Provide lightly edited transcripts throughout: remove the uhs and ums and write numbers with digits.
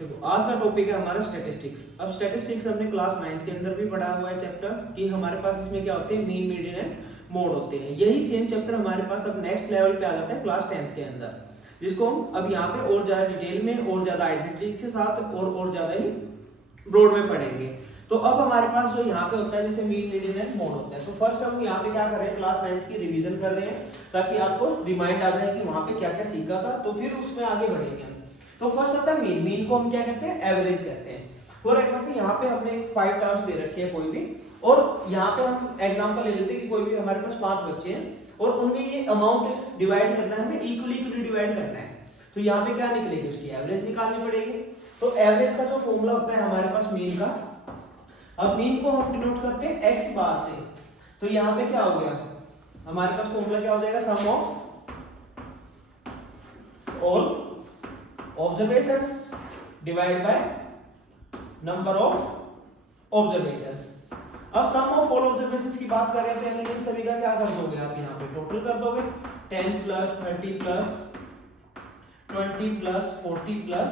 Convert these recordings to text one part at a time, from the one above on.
देखो आज का टॉपिक है हमारा स्टैटिस्टिक्स। अब स्टैटिस्टिक्स हमने क्लास 9th के अंदर भी पढ़ा हुआ है चैप्टर कि हमारे पास इसमें क्या होते हैं, मीन, मीडियन एंड मोड होते हैं। यही सेम चैप्टर हमारे पास अब नेक्स्ट लेवल पे आ जाता है क्लास 10th के अंदर, जिसको हम अब यहाँ पे और ज्यादा डिटेल में और ज्यादा आइडेंटिटी के साथ और ज्यादा ही ब्रॉड में पढ़ेंगे। तो अब हमारे पास जो यहाँ पे होता है जैसे मीन, मीडियन एंड मोड होता है। तो फर्स्ट हम यहाँ पे क्या कर रहे हैं, क्लास 9th की रिवीजन कर रहे हैं ताकि आपको रिमाइंड आ जाए कि वहां पे क्या क्या सीखा था, तो फिर उसमें आगे बढ़ेंगे। तो फर्स्ट आता है मीन। मीन को हम क्या कहते हैं, एवरेज कहते हैं। फॉर एग्जांपल यहाँ पे हमने 5 टर्म्स दे रखी है कोई भी, और यहाँ पे हम एग्जांपल ले लेते हैं कि कोई भी हमारे पास 5 बच्चे हैं और उनमें ये अमाउंट डिवाइड करना है, हमें इक्वली डिवाइड करना है। तो यहाँ पे क्या निकलेगी, उसकी एवरेज निकालनी पड़ेगी। तो एवरेज का जो फॉर्मूला होता है हमारे पास मीन का, अब मीन को हम डिनोट करते हैं x बार से। तो यहाँ पे क्या हो गया, हमारे पास फॉर्मूला क्या हो जाएगा, sum of all observations divided by number of observations। अब sum of all observations की बात कर रहे हैं तो यानी इन सभी का क्या कर दोगे आप, यहाँ पे टोटल कर दोगे 10 प्लस 30 प्लस 20 प्लस 40 प्लस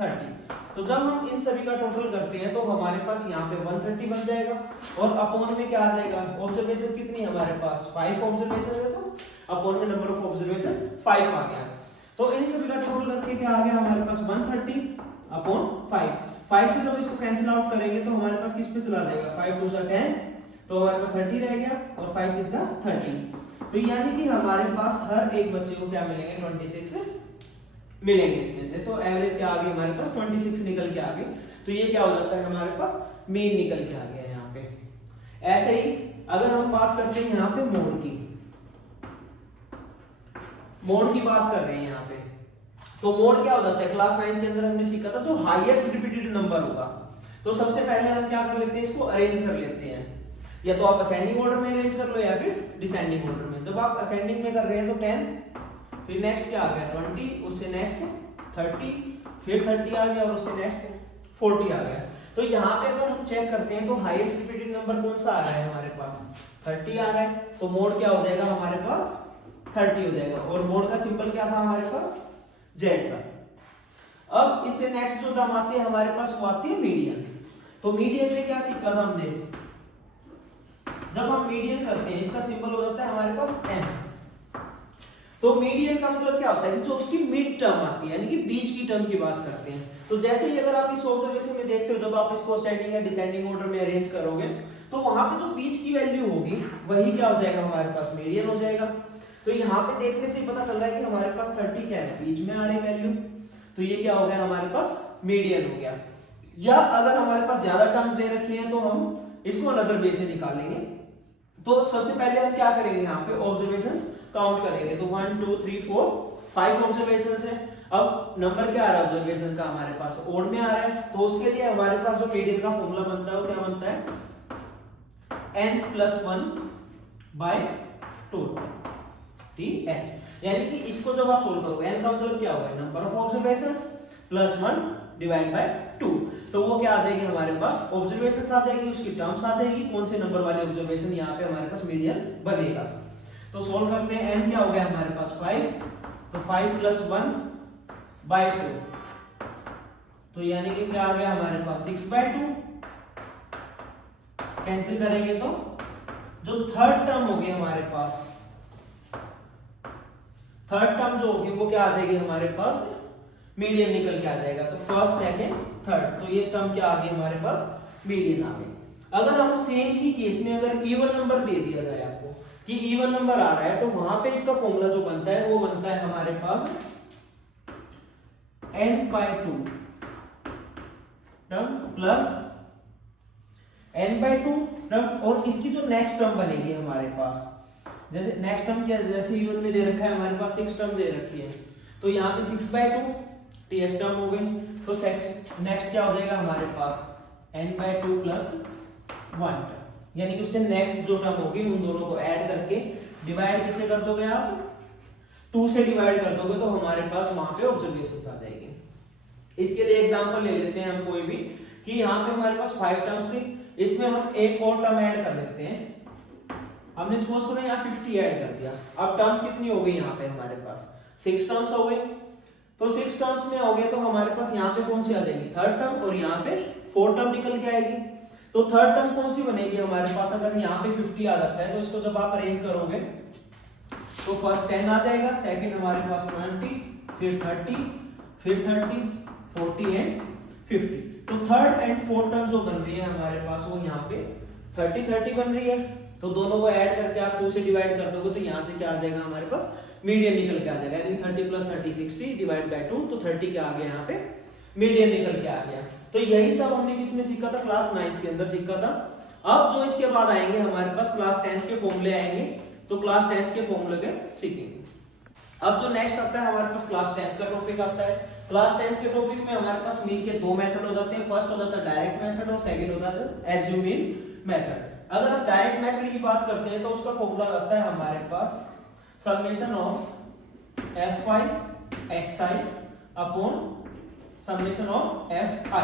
30। तो जब हम इन सभी का टोटल करते हैं तो हमारे पास यहाँ पे 130 बन जाएगा और अपॉन में क्या आ जाएगा, ऑब्जर्वेशन कितनी हमारे पास 5 ऑब्जर्वेशन है, तो अपॉन में नंबर ऑफ ऑब्जर्वेशन 5 आ गया। तो इन सभी का टोटल करके क्या आ गया हमारे पास 130 अपॉन 5 से जब इसको कैंसिल आउट करेंगे तो हमारे पास किस पे चला जाएगा, 5 2 सा 10, तो हमारे पास 30 रह गया और 5 6 सा 30। तो यानी कि हमारे पास हर एक बच्चे को क्या मिलेंगे, 26 मिलेंगे इसमें से। तो एवरेज क्या आ गई हमारे पास 26 निकल के आ गई। तो ये क्या हो जाता है हमारे पास, मीन निकल के आ गया यहाँ पे। ऐसे ही अगर हम बात करते हैं यहाँ पे मोड की, मोड की बात कर रहे हैं यहाँ पे, तो मोड क्या हो जाता है, क्लास 9 के अंदर हमने सीखा था जो हाईएस्ट रिपीटेड नंबर होगा। तो सबसे पहले हम क्या कर लेते हैं, इसको अरेंज कर लेते हैं, या तो आप असेंडिंग ऑर्डर में अरेंज कर लो या फिर डिसेंडिंग ऑर्डर में। जब आप असेंडिंग में कर रहे हैं तो 10, फिर नेक्स्ट क्या आ गया 20, उससे नेक्स्ट 30, फिर 30 आ गया और उससे नेक्स्ट 40 आ गया। तो यहाँ पे अगर हम चेक करते हैं तो हाईएस्ट रिपीटेड नंबर कौन सा आ रहा है हमारे पास, 30 आ रहा है। तो मोड क्या हो जाएगा हमारे पास, 30 हो जाएगा। और मोड का सिंबल क्या था हमारे पास, जेड था। अब इससे नेक्स्ट जो टर्म आती है हमारे पास वो आती है मीडियन। तो मीडियन में क्या सीखा था हमने, जब हम मीडियन करते हैं इसका सिंबल हो जाता है हमारे पास m। तो मीडियन का मतलब क्या होता है कि जो उसकी मिड टर्म आती है, यानी कि बीच की टर्म की बात करते हैं। तो जैसे ही अगर आप इस ऑब्जर्वेशन में देखते हो, जब आप इसको असेंडिंग या डिसेंडिंग ऑर्डर में अरेंज करोगे तो वहां पे जो बीच की वैल्यू होगी वही क्या हो जाएगा हमारे पास, मीडियन हो जाएगा। तो यहाँ पे देखने से पता चल रहा है कि हमारे पास 30 क्या है, बीच में आ रही वैल्यू, तो ये क्या हो गया हमारे पास, मीडियन हो गया। या अगर हमारे पास ज्यादा टर्म्स दे रखी हैं तो हम इसको अनदर वे से निकालेंगे। तो सबसे पहले हम क्या करेंगे, यहाँ पे ऑब्जर्वेशंस काउंट करेंगे। तो 1 2 3 4 5 ऑब्जर्वेशंस है। अब नंबर क्या आ रहा है ऑब्जर्वेशन का हमारे पास, ओड में आ रहा है। तो उसके लिए हमारे पास जो मीडियन का फॉर्मूला बनता है वो क्या बनता है, n+1/2 TH। यानी कि इसको जब आप सोल्व करोगे, n का मतलब क्या होगा, number of observations plus 1 divide by 2। तो वो क्या आ जाएगी हमारे पास, ऑब्जर्वेशंस आ जाएगी, उसकी टर्म्स आ जाएगी, कौन से नंबर वाले ऑब्जर्वेशन यहाँ पे हमारे पास मीडियन बनेगा। तो सोल्व करते हैं, n क्या हो गया हमारे पास 5, तो 5 + 1/2, तो यानी कि क्या आ गया हमारे पास 6/2। कैंसिल करेंगे तो जो थर्ड टर्म होगी हमारे पास, थर्ड टर्म जो होगी वो क्या आ जाएगी हमारे पास, मीडियन निकल के आ जाएगा। तो फर्स्ट सेकंड थर्ड, तो ये टर्म क्या आ गई हमारे पास, मीडियन आ गई। अगर हम सेम ही केस में अगर इवन नंबर दे दिया जाए आपको कि इवन नंबर आ रहा है, तो वहां पे इसका फॉर्मूला जो बनता है वो बनता है हमारे पास n/2 term plus n/2 term, और इसकी जो नेक्स्ट टर्म बनेगी हमारे पास, जैसे नेक्स्ट टर्म क्या, जैसे इवन में दे रखा है हमारे पास 6 टर्म दे रखी है, तो यहाँ पे 6/2 ts टर्म हो गई। तो नेक्स्ट क्या हो जाएगा हमारे पास n/2 + 1 टर्म, यानी कि उससे नेक्स्ट जो टर्म होगी उन दोनों को ऐड करके डिवाइड किससे कर दोगे आप, 2 से डिवाइड कर दोगे, तो हमारे पास वहां पे ऑब्जर्वेशंस आ जाएगी। इसके लिए एग्जांपल ले लेते हैं हम कोई भी, कि यहाँ पे हमारे पास 5 टर्म्स थी, इसमें हम एक और टर्म ऐड कर देते हैं। हमने सपोज करो यहाँ 50 ऐड कर दिया। अब टर्म्स कितनी हो गई यहाँ पे हमारे पास, 6 टर्म्स हो गई। तो 6 टर्म्स में हो गया तो हमारे पास यहाँ पे कौन सी आ जाएगी, थर्ड टर्म, और यहाँ पे फोर्थ टर्म निकल के आएगी। तो थर्ड टर्म कौन सी बनेगी हमारे पास, अगर यहाँ पे 50 आ जाता है तो इसको जब आप अरेंज करोगे तो फर्स्ट 10 आ जाएगा, सेकंड हमारे पास 20, फिर 30, फिर 30, 40 एंड 50। तो थर्ड एंड फोर्थ टर्म जो बन रही है हमारे पास वो यहाँ पे 30 30 बन रही है। तो दोनों को ऐड करके आप 2 से डिवाइड कर दोगे तो यहाँ से क्या आ जाएगा हमारे पास, मीडियन निकल के आ जाएगा, यानी 30 + 30 60 डिवाइड बाय 2, तो 30 क्या आ गया यहाँ पे, मीडियन निकल के आ गया। तो यही सब हमने किसमें सीखा था, क्लास 9th के अंदर सीखा था। अब जो इसके बाद आएंगे हमारे पास क्लास 10th के फॉर्मूले आएंगे, तो क्लास 10th के फॉर्मूले के सीखेंगे। अब जो नेक्स्ट आता है हमारे पास क्लास 10th का टॉपिक आता है। क्लास 10th के टॉपिक में हमारे पास मीन के दो मेथड हो जाते हैं, फर्स्ट हो जाता है डायरेक्ट मेथड और सेकंड हो जाता है एज्यूम मीन मेथड। अगर हम डायरेक्ट मेथड की बात करते हैं तो उसका फॉर्मूला आता है हमारे पास summation of fi xi upon summation of fi।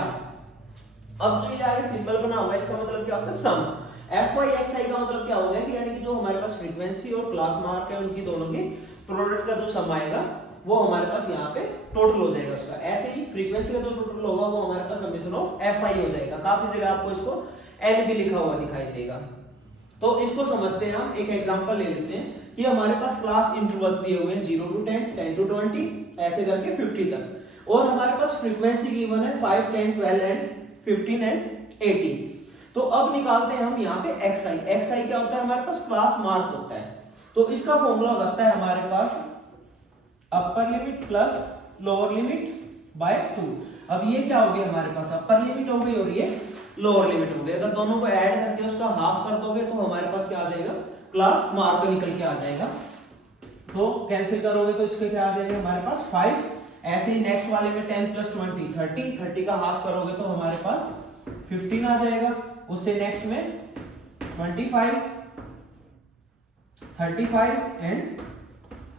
अब जो ये आगे सिंबल बना हुआ है इसका मतलब क्या होता है, सम। fi xi का मतलब क्या होगा कि यानी कि जो हमारे पास फ्रीक्वेंसी और क्लास मार्क है उनकी दोनों की प्रोडक्ट का जो सम आएगा वो हमारे पास यहाँ पे टोटल हो जाएगा उसका। ऐसे ही फ्रीक्वेंसी का जो टोटल होगा वो हमारे पास समेशन ऑफ fi हो जाएगा। काफी जगह आपको इसको एल भी लिखा हुआ दिखाई देगा। तो इसको समझते हैं हम, एक एग्जांपल ले लेते हैं कि हमारे पास क्लास इंटरवल्स दिए हुए हैं 0 to 10, 10 to 20 ऐसे करके 50 तक, और हमारे पास फ्रीक्वेंसी गिवन है 5, 10, 12 एंड 15 एंड 18। तो अब निकालते हैं हम यहाँ पे xi। xi क्या होता है हमारे पास, क्लास मार्क होता है। तो इसका फॉर्मूला होता है हमारे पास upper limit plus lower limit by 2। अब ये क्या हो गया हमारे पास, अपर लिमिट हो गई और ये लोअर लिमिट हो गई। अगर दोनों को ऐड करके उसका हाफ कर दोगे तो हमारे पास क्या आ जाएगा, क्लास मार्क निकल के आ जाएगा। तो कैंसिल करोगे तो इसके क्या आ जाएगा हमारे पास 5। ऐसे ही नेक्स्ट वाले में 10 + 20 30, 30 का हाफ करोगे तो हमारे पास 15 आ जाएगा। उससे नेक्स्ट में 25, 35 एंड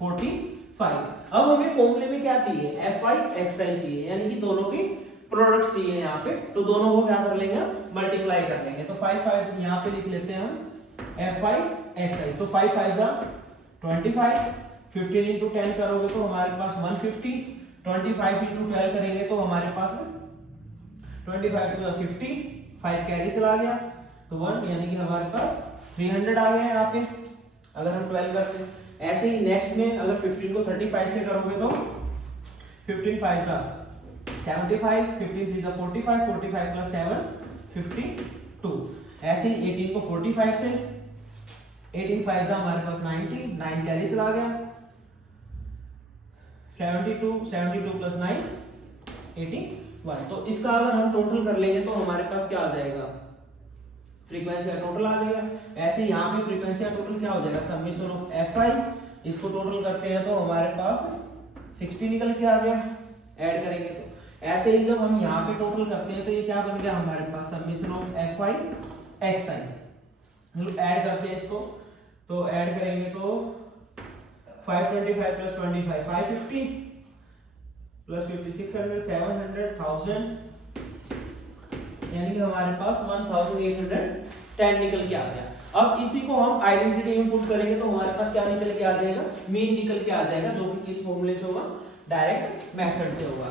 45। अब हमें फॉर्मूले में क्या चाहिए, fi xi चाहिए, यानी कि दोनों की प्रोडक्ट चाहिए यहाँ पे। तो दोनों को क्या कर लेंगे, मल्टीप्लाई कर लेंगे। तो 5 5 यहाँ पे लिख लेते हैं हम fi xi। तो 5 5 25, 15 into 10 करोगे तो हमारे पास 150, 25 into 12 करेंगे तो हमारे पास 25 to 50, 5 कैरी चला गया तो 1, यानी कि हमारे पास 300 आ गया यहाँ पे अगर हम 12 करते हैं। ऐसे ही नेक्स्ट में अगर 15 को 35 से करोगे तो 15 5 75, 15 3 45, 45 + 7 52। ऐसे ही 18 को 45 से, 18 5 हमारे पास 90, 9 कैरी चला गया, 72, 72 + 9 81। तो इसका अगर हम टोटल कर लेंगे तो हमारे पास क्या आ जाएगा, फ्रीक्वेंसी का टोटल आ जाएगा। ऐसे यहाँ पे फ्रीक्वेंसी का टोटल क्या हो जाएगा, समेशन ऑफ fi। इसको टोटल करते हैं तो हमारे पास 60 निकल के आ गया, ऐड करेंगे तो। ऐसे ही जब हम यहाँ पे टोटल करते हैं तो ये क्या बन गया हमारे पास, summation of fi xi। Add करते हैं इसको तो ऐड करेंगे तो 525 + 25 550 + 50 600 700 1000, यानी कि हमारे पास 1810 निकल के आ गया। अब इसी को हम आइडेंटिटी में पुट करेंगे तो हमारे पास क्या निकल के आ जाएगा, मीन निकल के आ जाएगा, जो कि किस फॉर्मूले से होगा, डायरेक्ट मेथड से होगा।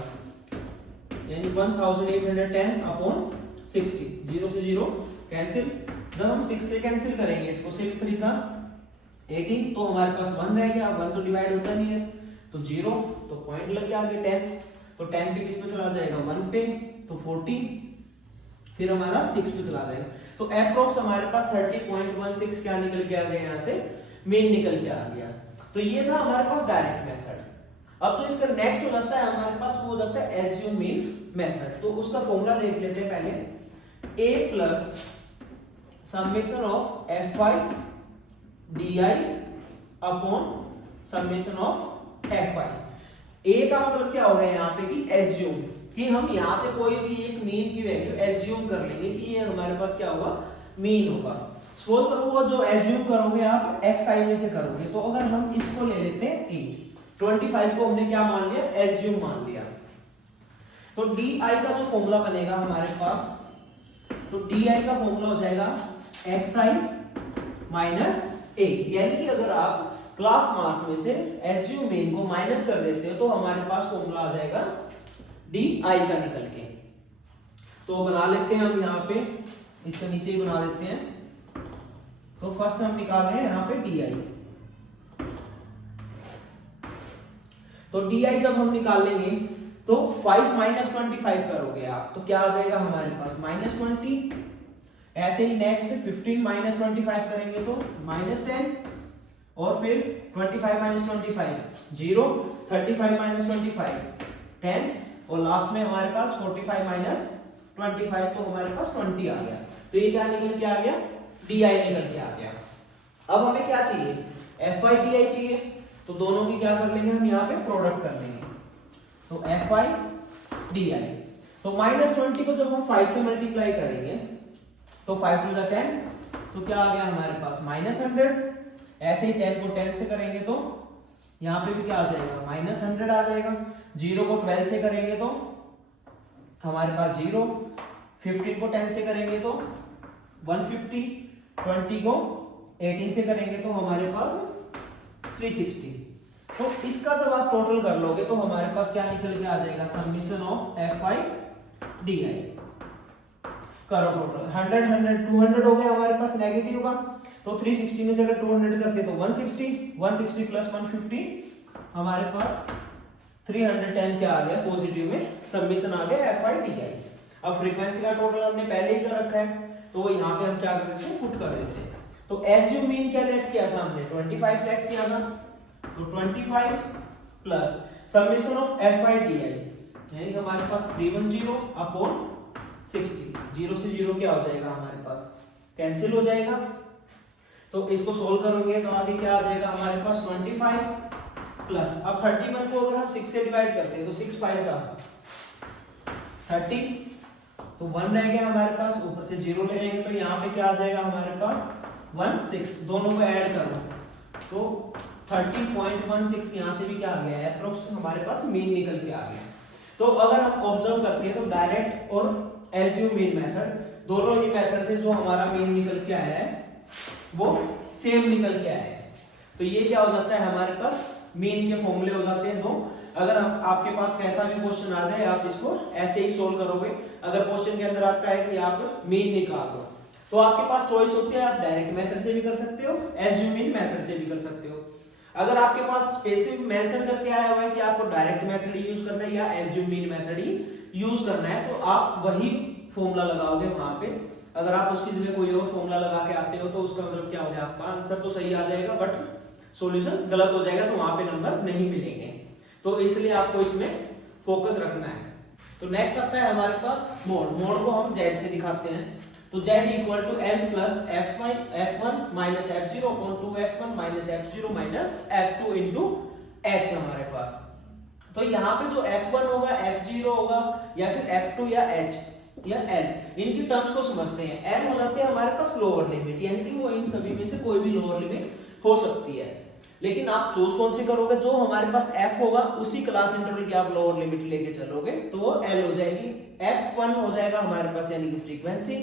यानी 1810 अपॉन 60, 0 से 0 कैंसिल। जब हम 6 से कैंसिल करेंगे इसको, 6 3 18, तो हमारे पास 1 रह गया। 1 तो डिवाइड होता नहीं है तो 0, तो पॉइंट लग गया आगे 10, तो 10 भी किस पे चला जाएगा, 1 पे, तो 40, फिर हमारा 6 पे चला जाएगा। तो अप्रोक्स हमारे पास 30.16 क्या निकल के आ गया, यहाँ से मीन निकल के आ गया। तो ये था हमारे पास डायरेक्ट मेथड। अब जो इसका नेक्स्ट हो जाता है हमारे पास वो हो जाता है एज्यूम मीन मेथड। तो उसका फॉर्मूला देख लेते हैं पहले, a plus summation of fi di upon summation of fi। a का मतलब क्या हो रहा है यहाँ पे कि एज्यूम, कि हम यहाँ से कोई भी एक मीन की वैल्यू एज्यूम कर लेंगे कि ये हमारे पास क्या होगा, मीन होगा। सपोज करो वो जो एज्यूम करोगे आप xi में से करोगे, तो अगर हम इसको ले लेते हैं a, 25 को हमने क्या मान लिया, एज्यूम मान लिया। तो di का जो फॉर्मूला बनेगा हमारे पास, तो di का फॉर्मूला हो जाएगा xi - a। यानी कि अगर आप क्लास मार्क में से एसयू मीन को माइनस कर देते हो तो हमारे पास फॉर्मूला आ जाएगा डी आई का निकल के। तो बना लेते हैं हम यहाँ पे, इसके नीचे ही बना देते हैं। तो फर्स्ट हम निकाल रहे हैं यहाँ पे डी आई। तो डी आई जब हम निकाल लेंगे तो 5 माइनस 25 करोगे आप तो क्या आ जाएगा हमारे पास -20। ऐसे ही नेक्स्ट 15 माइनस 25 करेंगे तो -10 और फिर 25 माइनस 25 0, 35 माइनस 25 10 और लास्ट में हमारे पास 45 माइनस 25 तो हमारे पास 20 आ गया। तो ये क्या निकल के आ गया, डी आई निकल के आ गया। अब हमें क्या चाहिए, एफ आई डी आई चाहिए। तो दोनों की क्या कर लेंगे हम यहाँ पे प्रोडक्ट कर लेंगे। तो एफ आई डी आई, तो -20 को जब हम 5 से मल्टीप्लाई करेंगे तो 5 टू 10 तो क्या आ गया हमारे पास -100। ऐसे ही 10 को 10 से करेंगे तो यहाँ पे भी क्या आ जाएगा -100 आ जाएगा। 0 को 12 से करेंगे तो हमारे पास 0, 15 को 10 से करेंगे तो 150, 20 को 18 से करेंगे तो हमारे पास 360। तो इसका जब आप टोटल कर लोगे तो हमारे पास क्या निकल के आ जाएगा, summation of F I D I. करो टोटल 100 100 200 हो गया हमारे पास नेगेटिव का। तो 360 में से अगर 200 करते तो 160, 160 प्लस 150 हमारे पास 310 क्या आ गया पॉजिटिव में, समीशन आ गया एफ आई डी आई। अब फ्रीक्वेंसी का टोटल हमने पहले ही कर रखा है तो यहाँ पे हम क्या कर देते हैं, पुट कर देते हैं। तो एसयू मीन क्या लेट किया था हमने, 25 लेट किया था। तो 25 plus summation of F I D I यानी हमारे पास 310 अपॉन 60। 0 से 0 क्या हो जाएगा हमारे पास, कैंसिल हो जाएगा। तो इसको सोल्व करोगे तो आगे क्या आ जाएगा हमारे पास 25 प्लस, अब 31 को अगर हम 6 से डिवाइड करते हैं तो 6 5 जा 30 तो 1 रह गया हमारे पास, ऊपर से 0 ले लेंगे तो यहाँ पे क्या आ जाएगा हमारे पास 16। दोनों को ऐड करो तो 30.16 यहाँ से भी क्या आ गया है, अप्रोक्स हमारे पास मीन निकल के आ गया। तो अगर हम ऑब्जर्व करते हैं तो डायरेक्ट और एसयू मीन मेथड दोनों ही मेथड से जो हमारा मीन निकल के आया है वो सेम निकल के आया है। तो ये क्या हो जाता है हमारे पास मीन के फॉर्मूले हो जाते हैं दो। अगर आपके पास कैसा भी क्वेश्चन आ जाए आप इसको ऐसे ही सोल्व करोगे। अगर क्वेश्चन के अंदर आता है कि आप मीन निकाल दो तो आपके पास चॉइस होती है, आप डायरेक्ट मेथड से भी कर सकते हो, एसयू मीन मेथड से भी कर सकते हो। अगर आपके पास स्पेसिफिक मेंशन करके आया हुआ है कि आपको डायरेक्ट मेथड यूज करना है या एसयू मीन मेथड ही यूज करना है तो आप वही फॉर्मूला लगाओगे वहां पे। अगर आप उसकी जगह कोई और फॉर्मूला लगा के आते हो तो उसका मतलब क्या हो गया, आपका आंसर तो सही आ जाएगा बट सॉल्यूशन गलत हो जाएगा तो वहां पे नंबर नहीं मिलेंगे। तो इसलिए आपको इसमें फोकस रखना है। तो नेक्स्ट आता है हमारे पास मोड। मोड को हम z से दिखाते हैं। तो z equal to n plus f1 minus f0 upon 2f1 minus f0 minus f2 into h हमारे पास। तो यहाँ पे जो f1 होगा f0 होगा या फिर f2 या h या l, इनकी टर्म्स को समझते हैं। n हो जाते हैं हमारे पास लोअर लिमिट यानी कि वो इन सभी में से कोई भी लोअर लिमिट हो सकती है। लेकिन आप चूज कौन सी करोगे, जो हमारे पास f होगा उसी क्लास इंटरवल की आप लोअर लिमिट लेके चलोगे तो वो l हो जाएगी। f1 हो जाएगा हमारे पास यानी कि फ्रीक्वेंसी,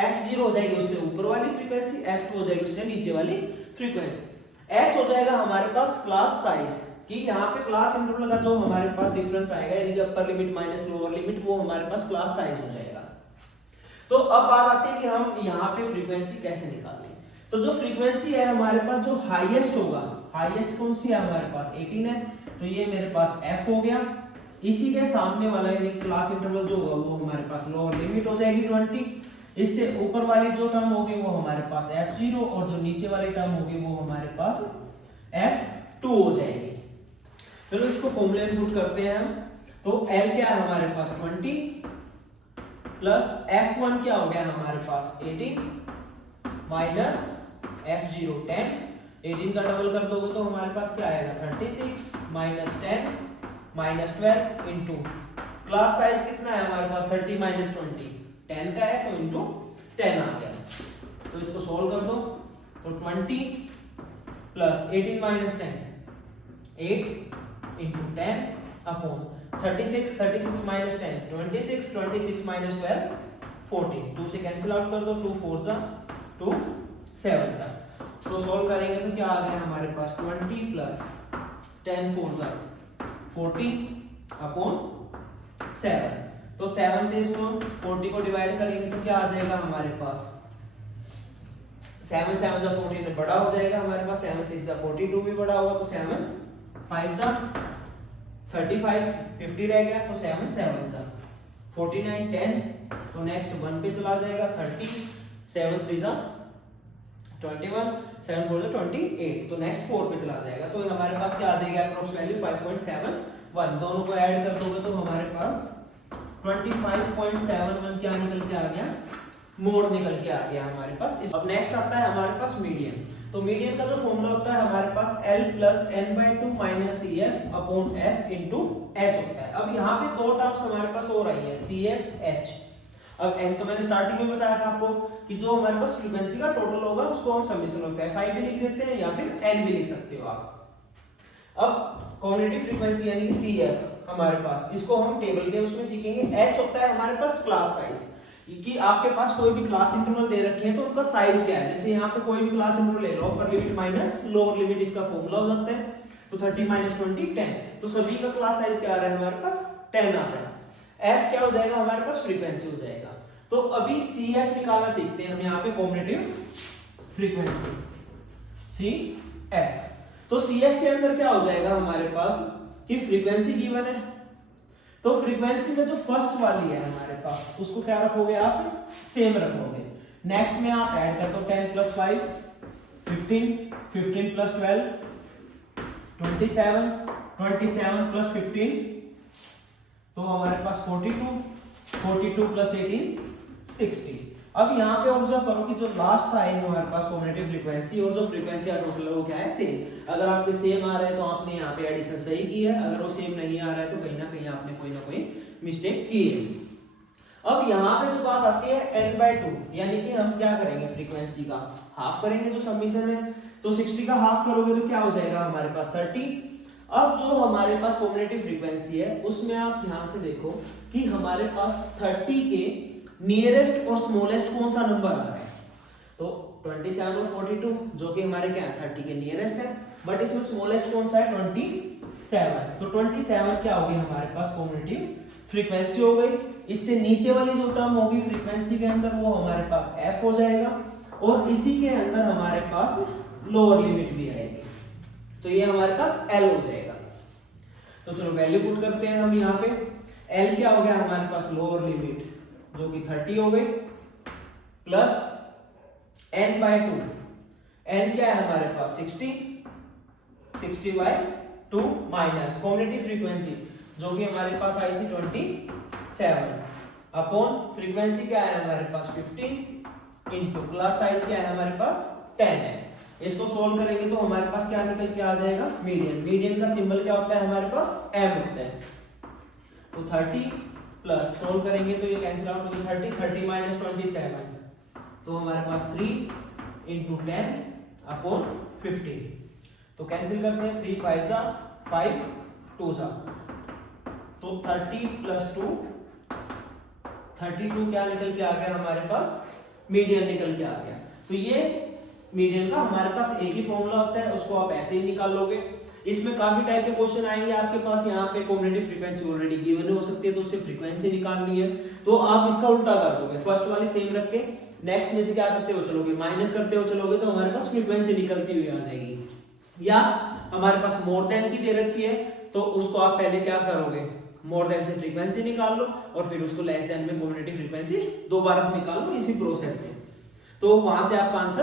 f0 हो जाएगी उससे ऊपर वाली फ्रीक्वेंसी, f2 हो जाएगी उससे नीचे वाली फ्रीक्वेंसी, h हो जाएगा हमारे पास क्लास साइज कि यहाँ पे क्लास इंटरवल का जो हमारे पास डिफरेंस आएगा यानी कि अपर लिमिट माइनस लोअर लिमिट वो हमारे पास क्लास साइज हो जाएगा। तो अब बात आती है कि हम यहाँ पे फ्रीक्वेंसी कैसे निकालें। तो जो फ्रीक्वेंसी है हमारे पास जो हाईएस्ट होगा, हाईएस्ट कौन सी है हमारे पास 18 है तो ये मेरे पास f हो गया। इसी के सामने वाला यानी क्लास इंटरवल जो होगा वो हमारे पास लोअर लिमिट हो जाएगी 20। इससे ऊपर वाली जो टर्म होगी वो हमारे पास f0 और जो नीचे वाली टर्म होगी वो हमारे पास f2 हो जाएगी। चलो इसको फॉर्मूले में पुट करते हैं हम। तो L क्या है हमारे पास 20 प्लस f1 क्या हो गया हमारे पास 18 माइनस f0 10। 18 का डबल कर दोगे तो हमारे पास क्या आएगा 36 minus 10 minus 12 into class size कितना है हमारे पास 30 माइनस 20 10 का है तो इंटू 10 आ गया। तो इसको सोल्व कर दो तो 20 plus 18 minus 10 8 into 10 upon 36 minus 10 26 minus 12 14। 2 से कैंसिल आउट कर दो 2 4 जा 2 7 जा। तो सोल्व करेंगे तो क्या आ गया हमारे पास 20 प्लस 10 4 40 अपॉन 7। तो 7 से इसको 40 को डिवाइड करेंगे तो क्या आ जाएगा हमारे पास 7 7 जा 14 बड़ा हो जाएगा हमारे पास, 7 6 जा 42 भी बड़ा होगा, तो 7 5 जा 35 50 रह गया, तो 7 7 जा 49 10, तो नेक्स्ट 1 पे चला जाएगा 30, 7 3 जा 21, 7 4 जा 28, तो नेक्स्ट 4 पे चला जाएगा। तो हमारे पास क्या आ जाएगा अप्रोक्स वैल्यू 5.71, दोनों को ऐड कर दोगे तो हमारे पास 25.71 क्या निकल के आ गया, मोड निकल के आ गया हमारे पास। अब नेक्स्ट आता है हमारे पास मीडियन। तो मीडियन का जो फॉर्मूला होता है हमारे पास L plus n/2 minus CF upon F into H होता है। अब यहाँ पे दो टर्म्स हमारे पास हो रही है CF H। अब n तो मैंने स्टार्टिंग में बताया था आपको कि जो हमारे पास फ्रीक्वेंसी का टोटल होगा उसको हम समेशन ऑफ Fi भी लिख देते हैं या फिर n भी लिख सकते हो आप। अब कम्युनिटी फ्रीक्वेंसी यानी कि CF हमारे पास, इसको हम टेबल के उसमें सीखेंगे। H होता है हमारे पास क्लास साइज, कि आपके पास कोई भी क्लास इंटरवल दे रखे हैं तो उनका साइज क्या है। जैसे यहाँ पे कोई भी क्लास इंटरवल ले लो, upper limit minus lower limit इसका फॉर्मूला हो जाता है, तो 30 माइनस 20 10, तो सभी का क्लास साइज क्या आ रहा है हमारे पास 10 आ रहा है। F क्या हो जाएगा हमारे पास फ्रीक्वेंसी हो जाएगा। तो अभी CF निकालना सीखते हैं हम यहाँ पे, कॉम्बिनेटिव फ्रीक्वेंसी CF। तो CF के अंदर क्या हो जाएगा हमारे पास कि फ्रीक्वेंसी गिवन है, तो फ्रीक्वेंसी में जो फर्स्ट वाली है हमारे पास उसको क्या रखोगे आप, सेम रखोगे। नेक्स्ट में आप ऐड कर दो 10 प्लस 5 15, 15 प्लस 12 27, 27 प्लस 15 तो हमारे पास 42, 42 प्लस 18 60। अब यहाँ पे ऑब्जर्व करो कि जो लास्ट आए हमारे पास कॉम्बिनेटिव फ्रीक्वेंसी और जो फ्रीक्वेंसी टोटल है वो क्या है, सेम। अगर आपके सेम आ रहा है तो आपने यहाँ पे एडिशन सही की है, अगर वो सेम नहीं आ रहा है तो कहीं ना कहीं आपने कोई ना कोई मिस्टेक की है। अब यहाँ पे जो बात आती है n/2, यानी कि हम क्या करेंगे, फ्रीक्वेंसी का हाफ करेंगे जो समीशन है, तो 60 का हाफ करोगे तो क्या हो जाएगा हमारे पास 30। अब जो हमारे पास कॉम्बिनेटिव फ्रीक्वेंसी है उसमें आप ध्यान से देखो कि हमारे पास 30 के नियरेस्ट और स्मॉलेस्ट कौन सा नंबर आ रहा है, तो 27 और 42 जो कि हमारे क्या है 30 के नियरेस्ट है, बट इसमें स्मॉलेस्ट कौन सा है 27, तो 27 क्या होगी हमारे पास कॉम्बिनेटिव फ्रीक्वेंसी हो गई। इससे नीचे वाली जो टर्म होगी फ्रीक्वेंसी के अंदर वो हमारे पास F हो जाएगा, और इसी के अंदर हमारे पास लोअर लिमिट भी आएगी, तो ये हमारे पास L हो जाएगा। तो चलो वैल्यू पुट करते हैं हम यहाँ पे। L क्या हो गया हमारे पास, लोअर लिमिट जो कि 30 हो गई, प्लस n/2, n क्या है हमारे पास 60/2 माइनस कम्युनिटी फ्रीक्वेंसी जो कि हमारे पास आई थी 27 अपॉन फ्रीक्वेंसी क्या है हमारे पास 15 इंटू क्लास साइज क्या है हमारे पास 10 है। इसको सोल्व करेंगे तो हमारे पास क्या निकल के आ जाएगा, मीडियन। मीडियन का सिंबल क्या होता है हमारे पास, m होता है। तो 30 प्लस सोल्व करेंगे तो ये कैंसिल आउट होगी 30 माइनस 27, तो हमारे पास 3 इंटू 10 अपॉन 15, तो कैंसिल करते हैं 3 5 जा 5 2 जा, तो 30 प्लस 2 32 क्या निकल के आ गया हमारे पास, मीडियन निकल के आ गया। तो ये मीडियन का हमारे पास एक ही फॉर्मूला होता है, उसको आप ऐसे ही निकाल लोगे। इसमें काफी टाइप के क्वेश्चन आएंगे आपके पास, यहाँ पे कॉम्बिनेटिव फ्रीक्वेंसी ऑलरेडी गिवन हो सकती है तो उससे फ्रीक्वेंसी निकालनी है, तो आप इसका उल्टा कर दोगे, फर्स्ट वाली सेम रख के नेक्स्ट में से क्या करते हो चलोगे, माइनस करते हो चलोगे तो हमारे पास फ्रीक्वेंसी निकलती हुई आ जाएगी। या हमारे पास मोर देन की दे रखी है तो उसको आप पहले क्या करोगे, मोर देन से फ्रीक्वेंसी निकाल लो और फिर उसको लेस देन में कॉम्बिनेटिव फ्रीक्वेंसी दोबारा से निकाल लो इसी प्रोसेस से, तो वहां से आपका आंसर